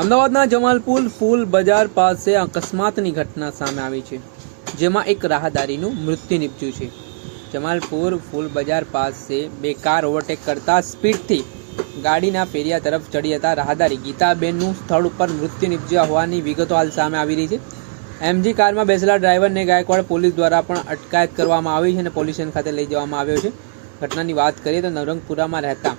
અમદાવાદના જમાલપુર ફૂલ બજાર પાસે અકસ્માતની ઘટના સામે આવી છે, જેમાં એક રાહદારીનું મૃત્યુ નીપજ્યું છે। જમાલપુર ફૂલ બજાર પાસે બે કાર ઓવરટેક કરતા સ્પીડથી ગાડીના ફેરિયા તરફ ચડી હતા રાહદારી ગીતાબેનનું સ્થળ ઉપર મૃત્યુ નીપજ્યા હોવાની વિગતો હાલ સામે આવી રહી છે। એમજી કારમાં બેસેલા ડ્રાઈવરને ગાયકવાડ પોલીસ દ્વારા પણ અટકાયત કરવામાં આવી છે અને પોલીસ સ્ટેશન ખાતે લઈ જવામાં આવ્યો છે। ઘટનાની વાત કરીએ તો નવરંગપુરામાં રહેતા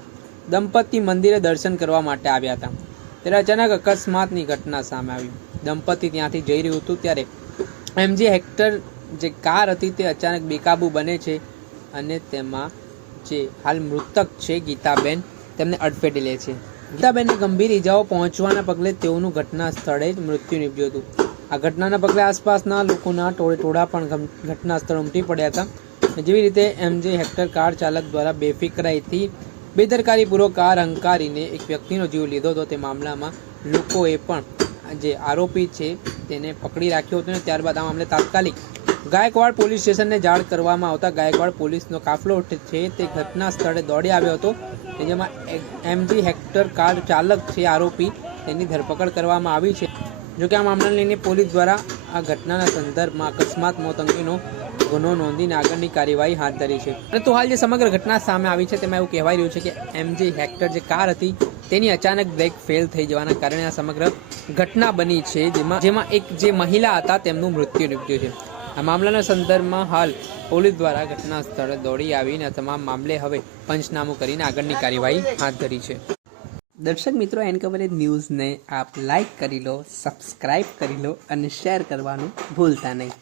દંપતી મંદિરે દર્શન કરવા માટે આવ્યા હતા, ત્યારે અચાનક અકસ્માતની ઘટના સામે આવી। દંપતી ત્યાંથી જઈ રહ્યું હતું ત્યારે એમજી હેક્ટર જે કાર હતી તે અચાનક બેકાબુ બને છે અને તેમાં જે હાલ મૃતક છે ગીતાબેન તેમને અડફેટે લે છે। ગીતાબેનને ગંભીર ઇજાઓ પહોંચવાના પગલે તેઓનું ઘટના સ્થળે જ મૃત્યુ નીપજ્યું હતું। આ ઘટનાના પગલે આસપાસના લોકોના ટોળા પણ ઘટના સ્થળે ઉમટી પડ્યા હતા। જેવી રીતે એમજી હેક્ટર કાર ચાલક દ્વારા બેફિકરાઈથી બેદરકારીપૂર્વક કાર હંકારીને એક વ્યક્તિનો જીવ લીધો હતો। તે મામલામાં લોકોએ પણ જે આરોપી છે તેને પકડી રાખ્યો હતો અને ત્યારબાદ આ મામલે તાત્કાલિક ગાયકવાડ પોલીસ સ્ટેશનને જાણ કરવામાં આવતા ગાયકવાડ પોલીસનો કાફલો છે તે ઘટના સ્થળે દોડી આવ્યો હતો, જેમાં એમજી હેક્ટર કાર ચાલક છે આરોપી તેની ધરપકડ કરવામાં આવી છે। જોકે આ મામલાને લઈને પોલીસ દ્વારા આ ઘટનાના સંદર્ભમાં અકસ્માત મોત અંગેનો ગુનો નોંધીને આગળની કાર્યવાહી હાથ ધરી છે। પરંતુ હાલ જે સમગ્ર ઘટના સામે આવી છે તેમાં એવું કહેવાય રહ્યું છે કે એમજી હેક્ટર જે કાર હતી તેની અચાનક બ્રેક ફેલ થઈ જવાના કારણે આ સમગ્ર ઘટના બની છે, જેમાં એક જે મહિલા હતા તેમનું મૃત્યુ નીપજ્યું છે। આ મામલાના સંદર્ભમાં હાલ પોલીસ દ્વારા ઘટના સ્થળે દોડી આવીને તમામ મામલે હવે પંચનામું કરીને આગળની કાર્યવાહી હાથ ધરી છે। દર્શક મિત્રો, એન કવરેજ ન્યૂઝને આપ લાઈક કરી લો, સબસ્ક્રાઈબ કરી લો અને શેર કરવાનું ભૂલતા નહીં।